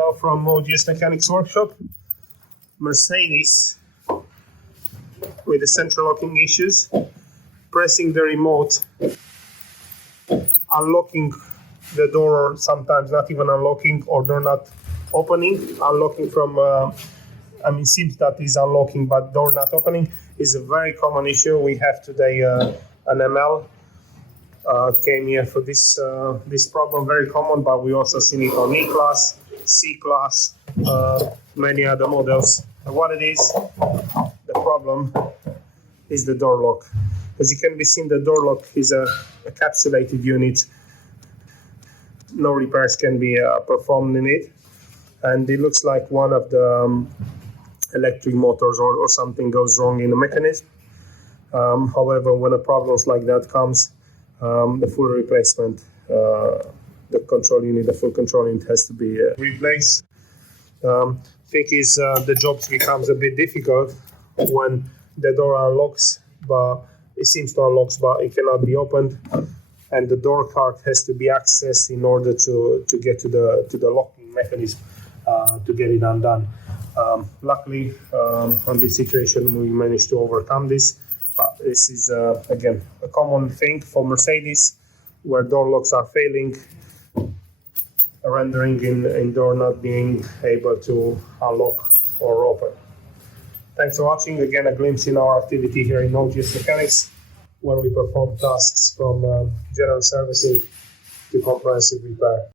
Hello from Ogs Mechanics workshop. Mercedes with the central locking issues. Pressing the remote, unlocking the door, or sometimes not even unlocking, or door not opening. Unlocking from, seems that is unlocking, but door not opening is a very common issue. We have today an ML came here for this problem, very common, but we also seen it on E-Class, C-Class, many other models. And what it is, the problem is the door lock. As you can be seen, the door lock is a encapsulated unit. No repairs can be performed in it. And it looks like one of the electric motors or something goes wrong in the mechanism. However, when a problems like that comes, the full replacement, the control unit, the full control unit has to be replaced. Thing is, the job becomes a bit difficult when the door unlocks, but it seems to unlock, but it cannot be opened, and the door card has to be accessed in order to get to the locking mechanism to get it undone. Luckily, on this situation, we managed to overcome this. But this is again a common thing for Mercedes, where door locks are failing, rendering in door not being able to unlock or open. Thanks for watching. Again, a glimpse in our activity here in Ogs Mechanics, where we perform tasks from general servicing to comprehensive repair.